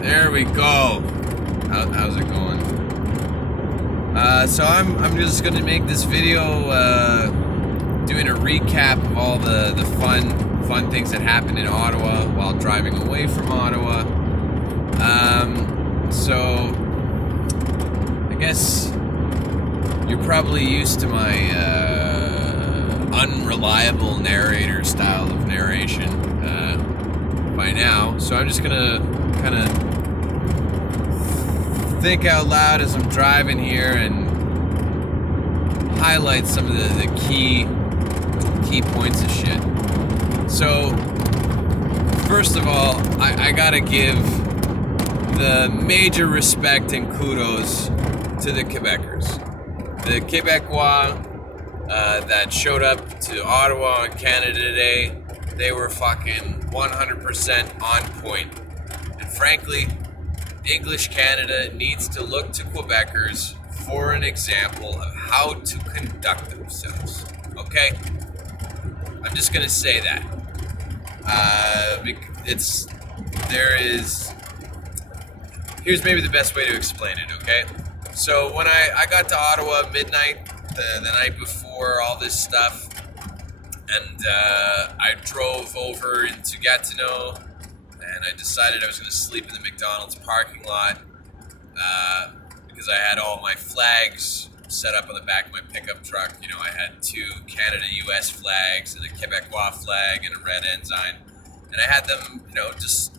There we go. How's it going? So I'm just gonna make this video doing a recap of all the fun things that happened in Ottawa while driving away from Ottawa. So I guess you're probably used to my unreliable narrator style of narration by now, so I'm just gonna kind of think out loud as I'm driving here and highlight some of the key points of shit. So first of all, I gotta give the major respect and kudos to the Quebecers. The Quebecois that showed up to Ottawa and Canada today, they were fucking 100% on point. And frankly, English Canada needs to look to Quebecers for an example of how to conduct themselves. Okay? I'm just gonna say that. Here's maybe the best way to explain it, okay? So when I got to Ottawa midnight, the night before all this stuff, and I drove over into Gatineau, and I decided I was going to sleep in the McDonald's parking lot because I had all my flags set up on the back of my pickup truck. You know, I had 2 Canada-US flags and a Quebecois flag and a red ensign, and I had them, just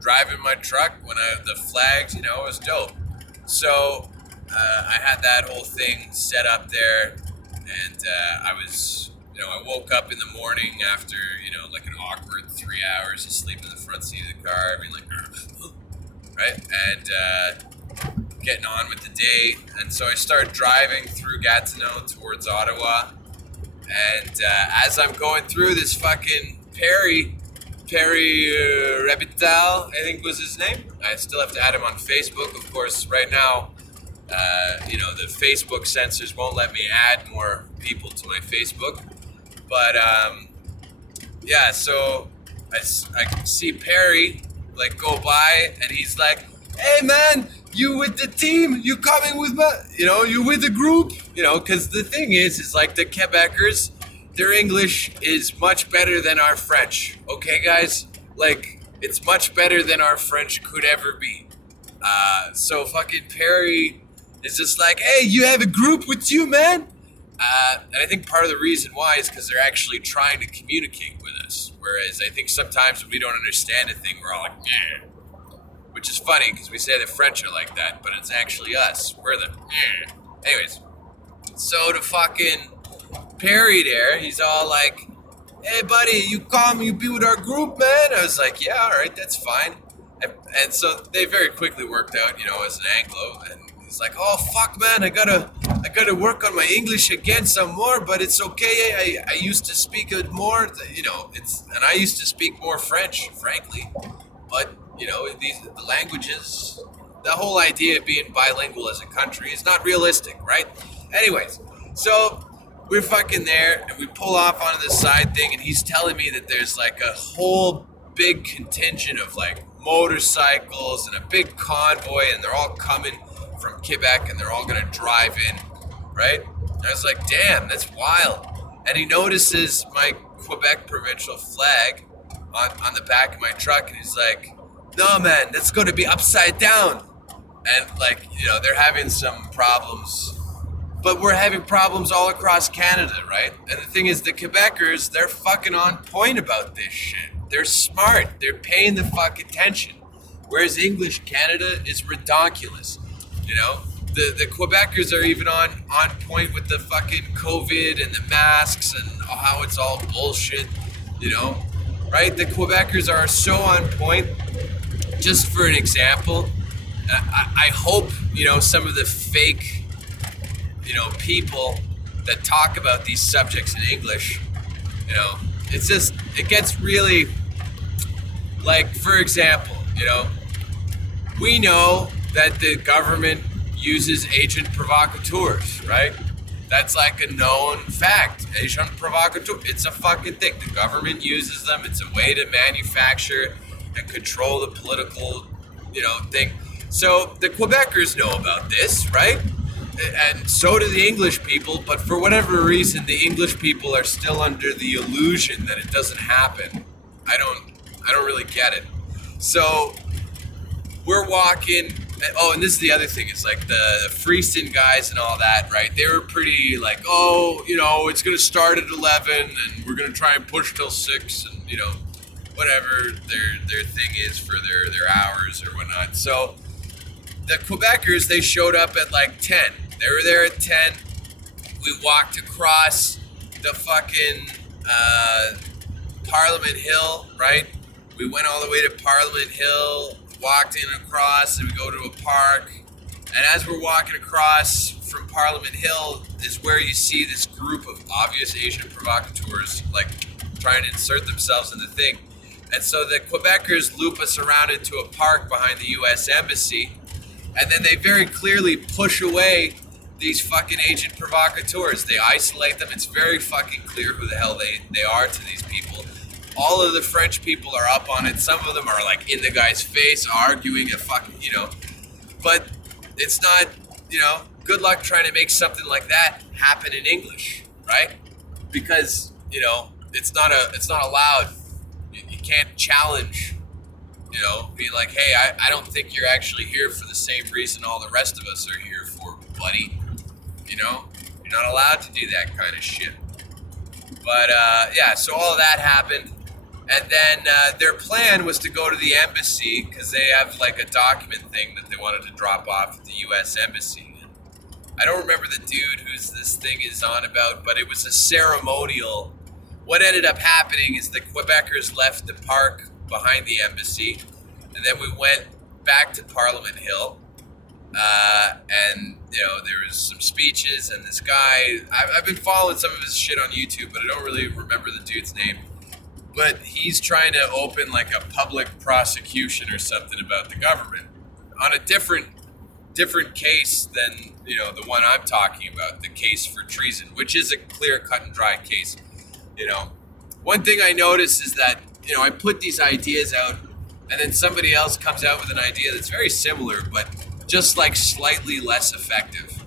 driving my truck when the flags, it was dope. So I had that whole thing set up there, and I woke up in the morning after, like an awkward 3 hours of sleep in the front seat of the car, being like, right? And getting on with the day. And so I start driving through Gatineau towards Ottawa. And as I'm going through this fucking Perry Rebital, I think was his name. I still have to add him on Facebook. Of course, right now, the Facebook censors won't let me add more people to my Facebook. But, so I see Perry, go by, and he's like, hey, man, you with the team? You coming with you with the group? Because the thing is the Quebecers, their English is much better than our French. Okay, guys? It's much better than our French could ever be. So fucking Perry is just like, hey, you have a group with you, man? And I think part of the reason why is because they're actually trying to communicate with us. Whereas I think sometimes when we don't understand a thing, we're all like, yeah. Which is funny because we say the French are like that, but it's actually us. We're the, yeah. Anyways, so the fucking Perry there, he's all like, hey, buddy, you be with our group, man? I was like, yeah, all right, that's fine. And so they very quickly worked out, as an Anglo, and he's like, oh, fuck, man, I gotta work on my English again some more, but it's okay. I used to speak it more, and I used to speak more French, frankly. But, the languages, the whole idea of being bilingual as a country is not realistic, right? Anyways, so we're fucking there, and we pull off onto the side thing, and he's telling me that there's a whole big contingent of motorcycles and a big convoy, and they're all coming from Quebec, and they're all gonna drive in, right? And I was like, damn, that's wild. And he notices my Quebec provincial flag on the back of my truck, and he's like, no, man, that's gonna be upside down. And they're having some problems, but we're having problems all across Canada, right? And the thing is, the Quebecers, they're fucking on point about this shit. They're smart. They're paying the fuck attention. Whereas English Canada is redonkulous. The Quebecers are even on point with the fucking COVID and the masks and how it's all bullshit, right? The Quebecers are so on point. Just for an example, I hope, some of the fake, people that talk about these subjects in English, it gets really, for example, we know that the government uses agent provocateurs, right? That's a known fact. Agent provocateur, it's a fucking thing. The government uses them. It's a way to manufacture and control the political thing. So the Quebecers know about this, right? And so do the English people, but for whatever reason, the English people are still under the illusion that it doesn't happen. I don't really get it. So we're walking. Oh, and this is the other thing. It's like the Friesen guys and all that, right? They were pretty like, oh, it's going to start at 11 and we're going to try and push till 6 and, whatever their thing is for their hours or whatnot. So the Quebecers, they showed up at like 10. They were there at 10. We walked across the fucking Parliament Hill, right? We went all the way to Parliament Hill, walked in across, and we go to a park. And as we're walking across from Parliament Hill is where you see this group of obvious Asian provocateurs like trying to insert themselves in the thing. And so the Quebecers loop us around into a park behind the U.S. Embassy, and then they very clearly push away these fucking agent provocateurs. They isolate them. It's very fucking clear who the hell they are to these people. All of the French people are up on it. Some of them are like in the guy's face arguing a fucking, but it's not, good luck trying to make something like that happen in English, right? Because, it's not allowed. You can't challenge, be like, hey, I don't think you're actually here for the same reason all the rest of us are here for, buddy. You're not allowed to do that kind of shit. But, so all of that happened. And then their plan was to go to the embassy because they have like a document thing that they wanted to drop off at the U.S. Embassy. And I don't remember the dude who's this thing is on about, but it was a ceremonial. What ended up happening is the Quebecers left the park behind the embassy, and then we went back to Parliament Hill. And there was some speeches, and this guy, I've been following some of his shit on YouTube, but I don't really remember the dude's name. But he's trying to open like a public prosecution or something about the government on a different case than, the one I'm talking about, the case for treason, which is a clear cut and dry case. One thing I noticed is that, I put these ideas out and then somebody else comes out with an idea that's very similar, but just like slightly less effective.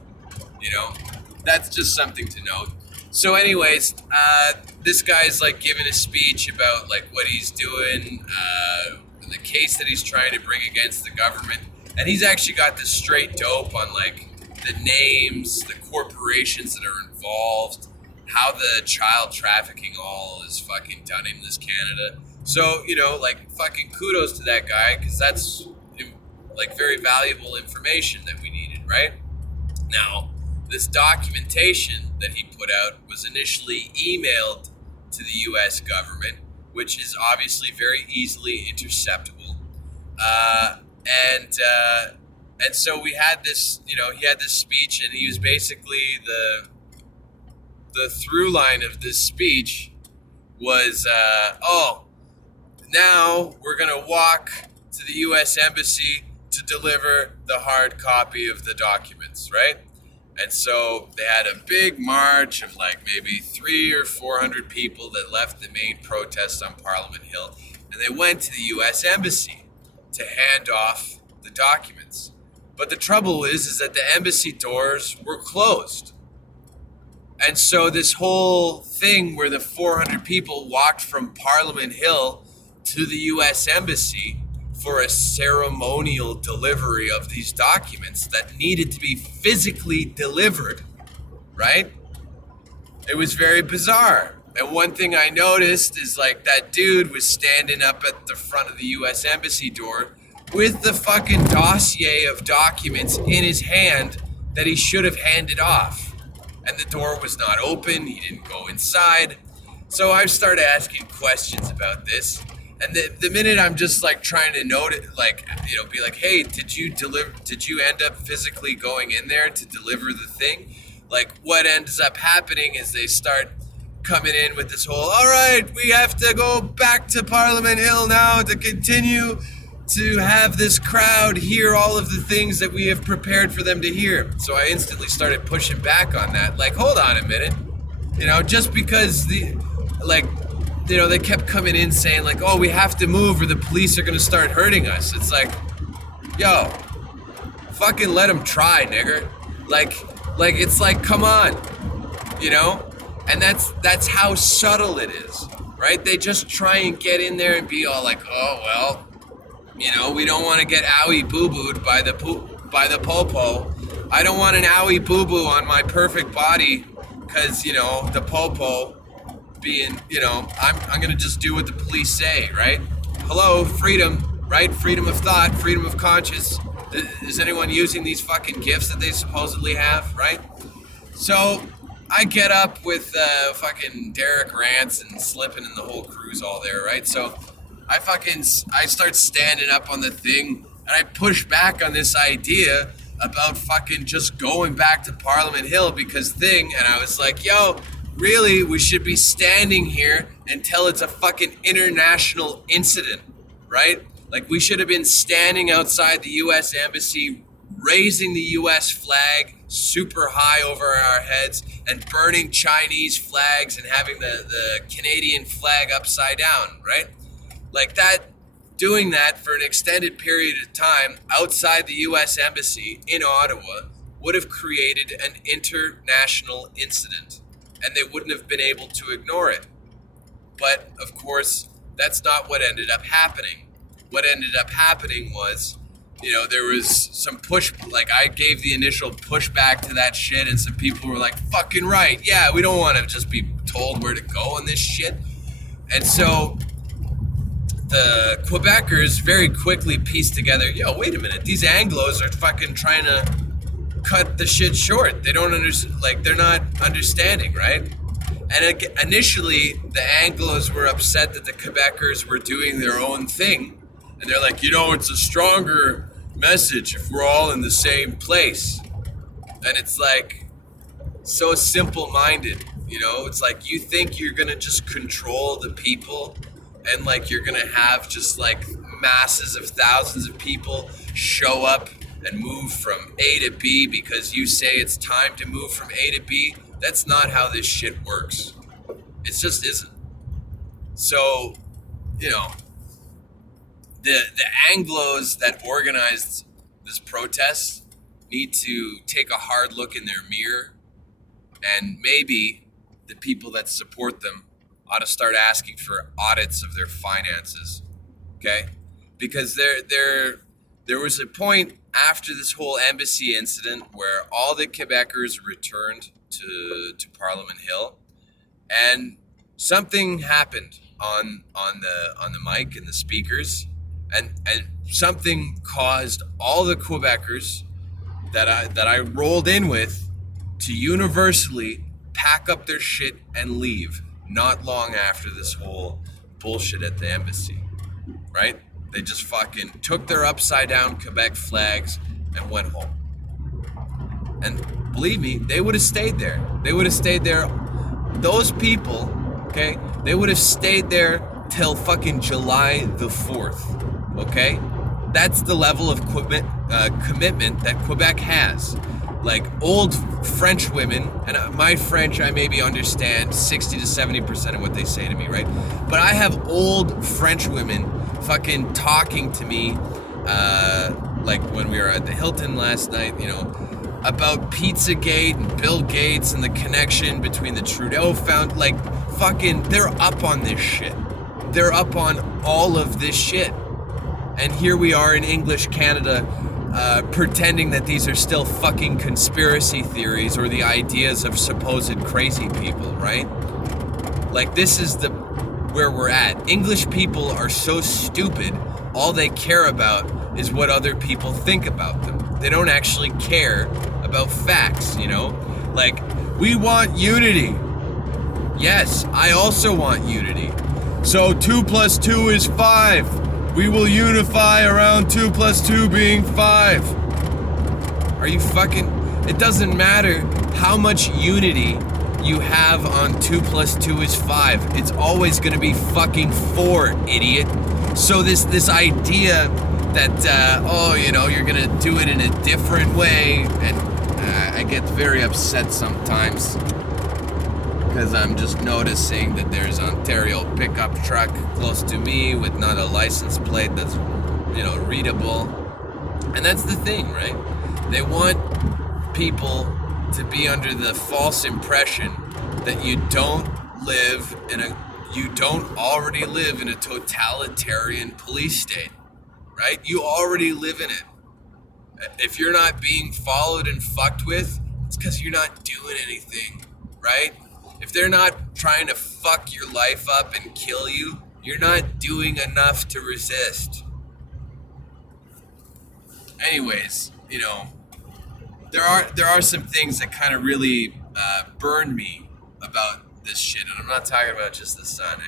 That's just something to note. So anyways, this guy's like giving a speech about like what he's doing, the case that he's trying to bring against the government. And he's actually got this straight dope on like the names, the corporations that are involved, how the child trafficking all is fucking done in this Canada. So, like fucking kudos to that guy, because that's like very valuable information that we needed, right? Now, this documentation that he put out was initially emailed to the U.S. government, which is obviously very easily interceptable. And so we had this, he had this speech, and he was basically the through line of this speech was, now we're going to walk to the U.S. Embassy to deliver the hard copy of the documents, right? And so they had a big march of like maybe 300 or 400 people that left the main protest on Parliament Hill, and they went to the U.S. Embassy to hand off the documents. But the trouble is that the embassy doors were closed. And so this whole thing where the 400 people walked from Parliament Hill to the U.S. Embassy for a ceremonial delivery of these documents that needed to be physically delivered, right? It was very bizarre. And one thing I noticed is like that dude was standing up at the front of the U.S. Embassy door with the fucking dossier of documents in his hand that he should have handed off. And the door was not open. He didn't go inside. So I started asking questions about this. And the minute I'm just like trying to note it, like, be like, hey, did you end up physically going in there to deliver the thing? Like what ends up happening is they start coming in with this whole, all right, we have to go back to Parliament Hill now to continue to have this crowd hear all of the things that we have prepared for them to hear. So I instantly started pushing back on that. Like, hold on a minute. Just because they kept coming in saying like, oh, we have to move or the police are going to start hurting us. It's like, Yo, fucking let them try, nigger. Like it's like, come on, you know? And that's how subtle it is, right? They just try and get in there and be all like, oh, well, you know, we don't want to get owie boo-booed by the popo. I don't want an owie boo-boo on my perfect body because, you know, the popo being, you know, I'm going to just do what the police say, right? Hello, freedom, right? Freedom of thought, freedom of conscience. Is anyone using these fucking gifts that they supposedly have, right? So I get up with fucking Derek Rance and Slippin' and the whole crew's all there, right? So I start standing up on the thing and I push back on this idea about fucking just going back to Parliament Hill and I was like, yo, really, we should be standing here until it's a fucking international incident, right? Like, we should have been standing outside the U.S. Embassy, raising the U.S. flag super high over our heads and burning Chinese flags and having the Canadian flag upside down, right? Like that, doing that for an extended period of time outside the U.S. Embassy in Ottawa would have created an international incident, and they wouldn't have been able to ignore it. But, of course, that's not what ended up happening. What ended up happening was, you know, there was some like I gave the initial pushback to that shit, and some people were like, fucking right, yeah, we don't want to just be told where to go on this shit. And so the Quebecers very quickly pieced together, yo, wait a minute, these Anglos are fucking trying to cut the shit short. They don't understand, like, they're not understanding, right? And initially, the Anglos were upset that the Quebecers were doing their own thing. And they're like, you know, it's a stronger message if we're all in the same place. And it's like, so simple-minded, you know? It's like, you think you're gonna just control the people and like you're gonna have just like masses of thousands of people show up and move from A to B because you say it's time to move from A to B. That's not how this shit works. It just isn't. So, you know, the Anglos that organized this protest need to take a hard look in their mirror, and maybe the people that support them ought to start asking for audits of their finances, okay? Because there was a point after this whole embassy incident where all the Quebecers returned to Parliament Hill, and something happened on the mic and the speakers, and something caused all the Quebecers that I rolled in with to universally pack up their shit and leave. Not long after this whole bullshit at the embassy, right? They just fucking took their upside down Quebec flags and went home. And believe me, they would have stayed there. They would have stayed there. Those people, okay, they would have stayed there till fucking July the 4th, okay? That's the level of commitment that Quebec has. Like, old French women, and my French, I maybe understand 60 to 70% of what they say to me, right? But I have old French women fucking talking to me, like when we were at the Hilton last night, you know, about Pizzagate and Bill Gates and the connection between the Trudeau like, fucking, they're up on this shit. They're up on all of this shit. And here we are in English Canada, pretending that these are still fucking conspiracy theories or the ideas of supposed crazy people, right? Like, this is where we're at. English people are so stupid, all they care about is what other people think about them. They don't actually care about facts, you know? Like, we want unity. Yes, I also want unity. So 2 plus 2 is 5. We will unify around 2 plus 2 being 5. Are you fucking... It doesn't matter how much unity you have on 2 plus 2 is 5. It's always gonna be fucking 4, idiot. So this idea that, oh, you know, you're gonna do it in a different way, and I get very upset sometimes because I'm just noticing that there's an Ontario pickup truck close to me with not a license plate that's, you know, readable. And that's the thing, right? They want people to be under the false impression that you don't already live in a totalitarian police state, right? You already live in it. If you're not being followed and fucked with, it's because you're not doing anything, right? If they're not trying to fuck your life up and kill you, you're not doing enough to resist. Anyways, there are some things that kind of really burned me about this shit, and I'm not talking about just the sun,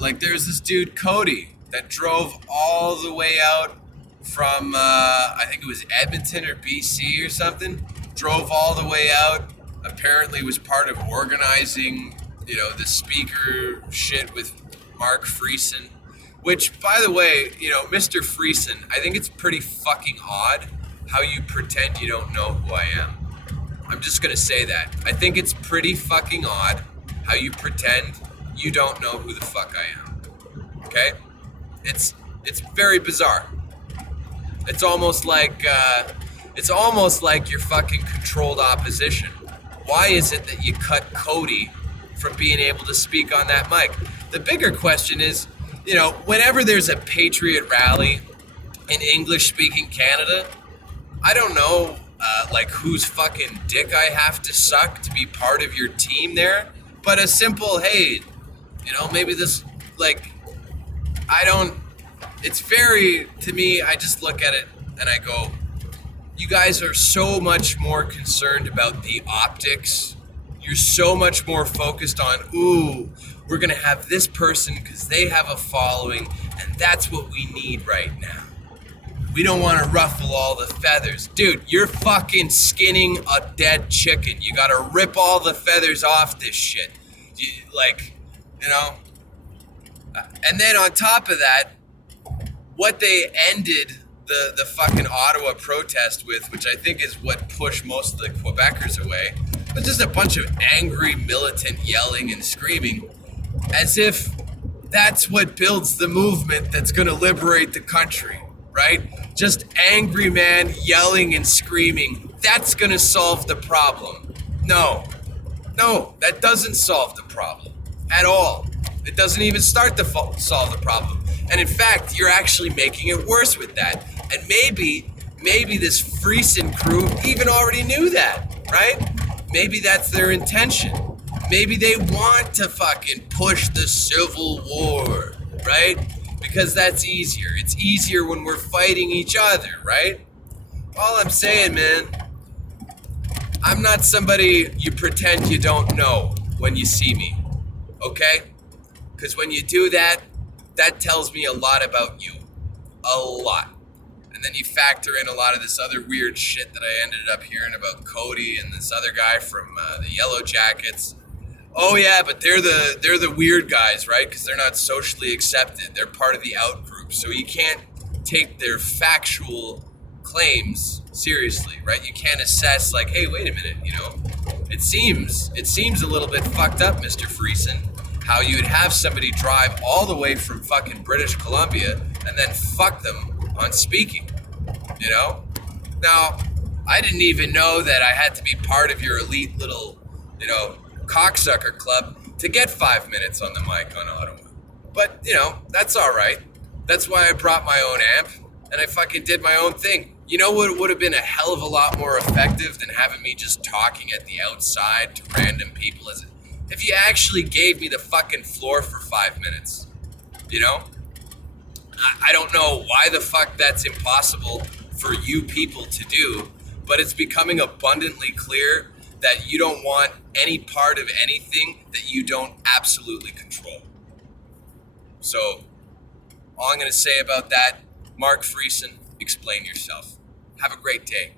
like there's this dude Cody that drove all the way out from I think it was Edmonton or BC or something. Drove all the way out. Apparently was part of organizing, the speaker shit with Mark Friesen. Which, by the way, Mr. Friesen, I think it's pretty fucking odd how you pretend you don't know who I am. I'm just gonna say that. I think it's pretty fucking odd how you pretend you don't know who the fuck I am. Okay? It's very bizarre. It's almost like you're fucking controlled opposition. Why is it that you cut Cody from being able to speak on that mic? The bigger question is, whenever there's a patriot rally in English-speaking Canada, I don't know, whose fucking dick I have to suck to be part of your team there, but a simple, hey, maybe this, it's very, to me, I just look at it and I go, you guys are so much more concerned about the optics. You're so much more focused on, ooh, we're going to have this person because they have a following, and that's what we need right now. We don't want to ruffle all the feathers. Dude, you're fucking skinning a dead chicken. You got to rip all the feathers off this shit. And then on top of that, what they ended the fucking Ottawa protest with, which I think is what pushed most of the Quebecers away, was just a bunch of angry militant yelling and screaming, as if that's what builds the movement that's going to liberate the country, right? Just angry man yelling and screaming, that's going to solve the problem. No, that doesn't solve the problem at all. It doesn't even start to solve the problem. And in fact, you're actually making it worse with that. And maybe this Friesen crew even already knew that, right? Maybe that's their intention. Maybe they want to fucking push the Civil War, right? Because that's easier. It's easier when we're fighting each other, right? All I'm saying, man, I'm not somebody you pretend you don't know when you see me, okay? Because when you do that, that tells me a lot about you. A lot. And then you factor in a lot of this other weird shit that I ended up hearing about Cody and this other guy from the Yellow Jackets. Oh yeah, but they're the weird guys, right? Because they're not socially accepted. They're part of the out group. So you can't take their factual claims seriously, right? You can't assess like, hey, wait a minute, It seems a little bit fucked up, Mr. Friesen, how you'd have somebody drive all the way from fucking British Columbia and then fuck them on speaking, Now, I didn't even know that I had to be part of your elite little, cocksucker club to get 5 minutes on the mic on Ottawa. But, that's all right. That's why I brought my own amp and I fucking did my own thing. You know what would have been a hell of a lot more effective than having me just talking at the outside to random people? If you actually gave me the fucking floor for 5 minutes, I don't know why the fuck that's impossible for you people to do, but it's becoming abundantly clear that you don't want any part of anything that you don't absolutely control. So, all I'm going to say about that, Mark Friesen, explain yourself. Have a great day.